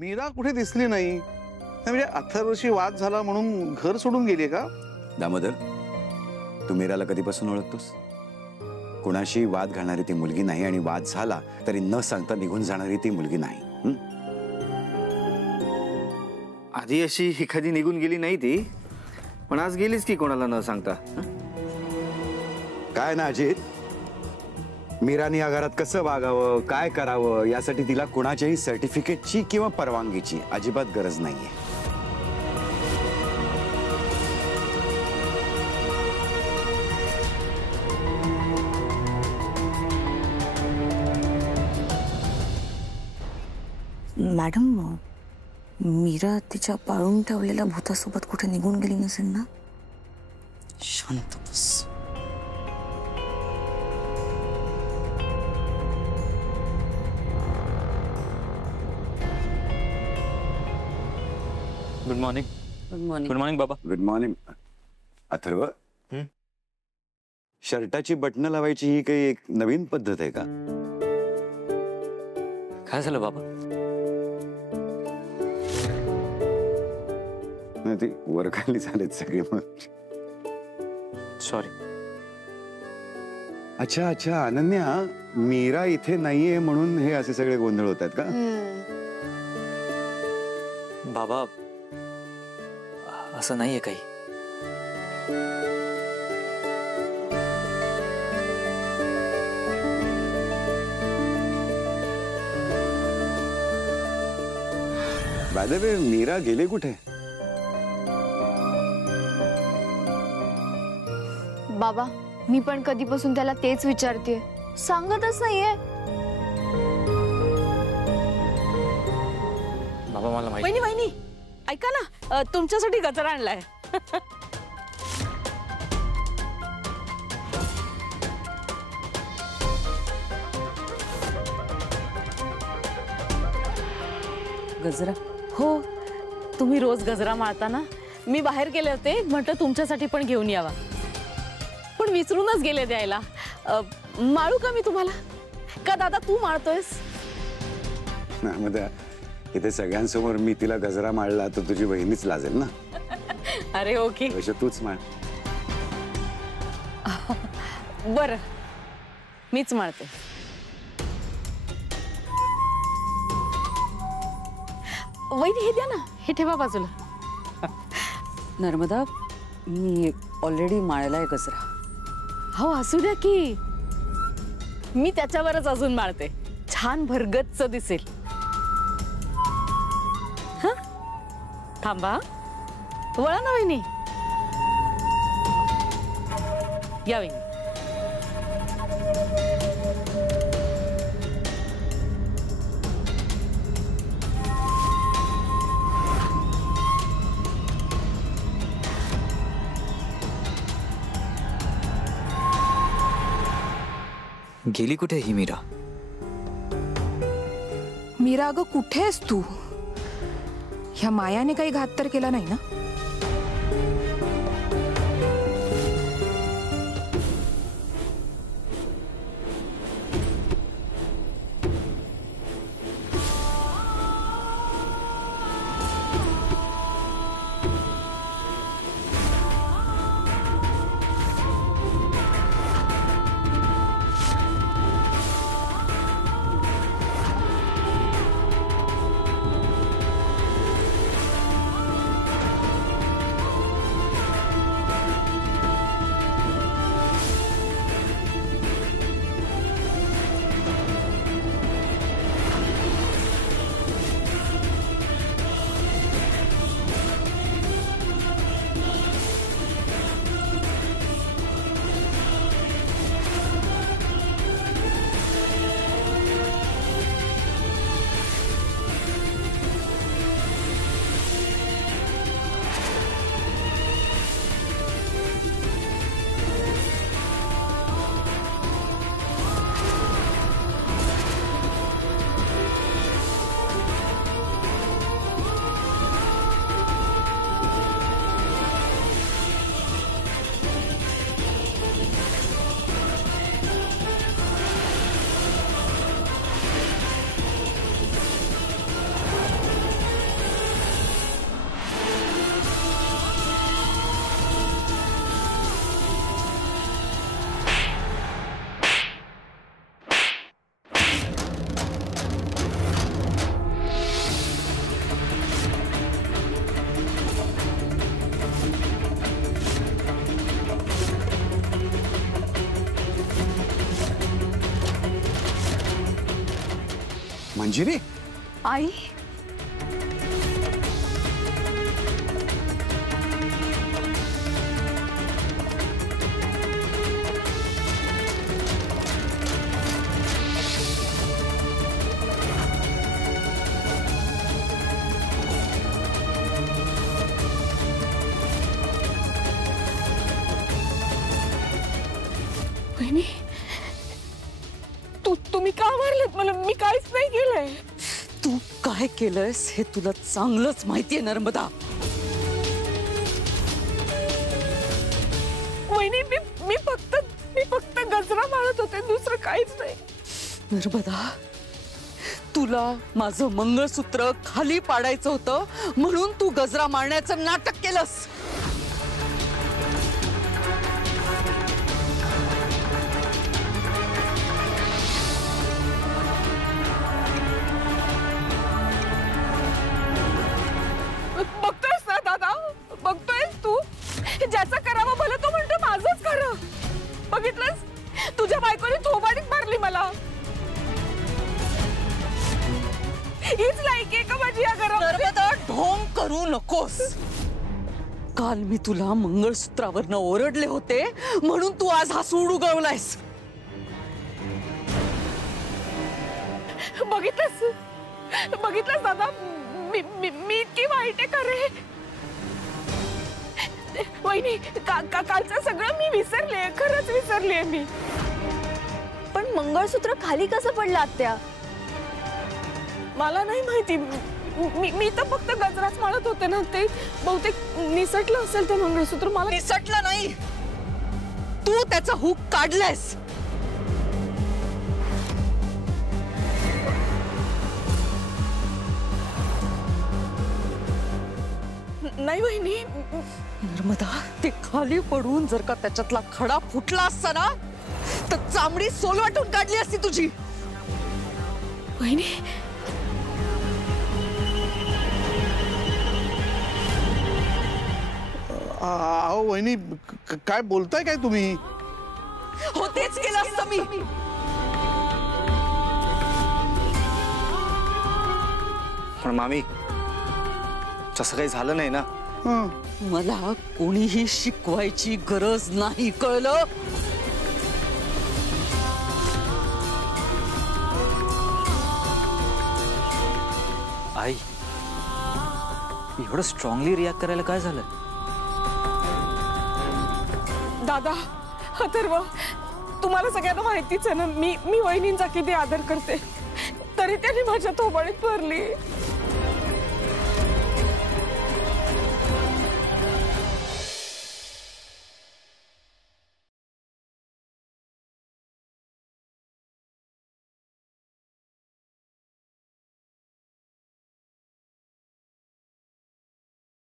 मीरा कुठे दिसली नाही. म्हणजे अथर्वशी वाद झाला म्हणून घर सोडून गेली का? दामोदर, तू मीराला कधीपासून ओळखतोस? कुणाशी वाद घालणारी ती मुलगी नाही आणि वाद झाला तरी न सांगता निघून जाणारी ती मुलगी नाही. आधी अशी एखादी निघून गेली नाही ती, पण आज गेलीच की कोणाला न सांगता. काय ना अजित, मीराने या घरात कसं वागावं, काय करावं यासाठी तिला कुणाच्याही सर्टिफिकेटची किंवा परवानगीची अजिबात गरज नाहीये. मॅडम, मीरा तिच्या पाळून ठेवलेल्या भूतासोबत कुठे निघून गेली नसेल ना? शांत बस. Good morning. Good morning. Good morning बाबा. Good morning. अथर्व, शर्टाची बटणं लावायची ही काही एक नवीन पद्धत आहे का? काय झालं बाबा? नाही, ती वरखाली झालेत सगळे. मग सॉरी. अच्छा अच्छा, अनन्या, मीरा इथे नाहीये म्हणून हे असे सगळे गोंधळ होत आहेत का? बाबा, असं नाहीये काही. बाय द वे, मीरा गेले कुठे? बाबा, मी पण कधीपासून त्याला तेच विचारतेय, सांगतच नाहीये. बाबा मला माहिती. वहिनी ऐका ना, तुमच्यासाठी गजरा आणलाय. गजरा? हो, तुम्ही रोज गजरा माळता ना. मी बाहेर गेले होते, म्हटलं तुमच्यासाठी पण घेऊन यावा, पण विसरूनच गेले द्यायला. माळू का मी तुम्हाला? का दादा तू माळतोयस? इथे सगळ्यांसमोर मी तिला गजरा माळला तर तुझी बहिणीच लाजेल ना. अरे ओके, तूच माळ. बर, मीच माळते. वहिनी हे द्या ना, हे ठेवा बाजूला. नर्मदा, मी ऑलरेडी माळलाय गजरा. हो असू द्या की, मी त्याच्यावरच अजून माळते, छान भरगच्च दिसेल. हा, थांबा, वळा ना वहिनी. या वहिनी. गेली कुठे ही मीरा? मीरा, अगं कुठे आहेस तू? ह्या मायाने काही घात तर केला नाही ना? मंजिरी, आई वहिनी, तुम्ही का मारलेत मला? मी काहीच नाही केलंय. तू काय केलंयस हे तुला चांगलंच माहितीये नर्मदा. वहिनी, मी फक्त गजरा मारत होते, दुसरं काहीच नाही. नर्मदा, तुला माझं मंगळसूत्र खाली पाडायचं होतं म्हणून तू गजरा मारण्याचं नाटक केलंस. बघतोयस ना दादा, बघतोयस तू? ज्याचं करावं भलं तो म्हणतो माझंच खरं. बघितलंस, तुझ्या बायकोने थोबाडीत मारली मला. हीच लायकी आहे का माझी या घरात? नर्मदा, ढोंग करू नकोस. काल मी तुला मंगळसूत्रावरनं ओरडले होते म्हणून तू आज हसून उगवलायस. बघितलंस दादा, मी इतकी वाईट आहे का रे? वहिनी, कालचं सगळं मी विसरले, खरंच विसरले मी. पण मंगळसूत्र खाली कसं पडलं आत्या? मला नाही माहिती. मी तर फक्त गजराच मारत होते ना, ते बहुतेक निसटलं असेल ते मंगळसूत्र. मला निसटलं नाही, तू त्याचा हुक काढलायस. नाही वहिनी. नर्मदा, ते खाली पडून जर का त्याच्यातला खडा फुटला असता ना तर चामडी सोलवाटून काढली असती तुझी. वहिनी, अहो वहिनी, काय बोलताय काय तुम्ही? हो, तेच केलं असतं मी. पण मामी, तसं काही झालं नाही ना. हं. मला कोणीही शिकवायची गरज नाही, कळलं? आई, एवढं स्ट्रॉंगली रिॲक्ट करायला काय झालं? दादा, अथर्व, तुम्हाला सगळ्यांना माहितीच आहे ना, मी वहिनींचा किती आदर करते, तरी त्यांनी माझ्या थोबाडीत भरली.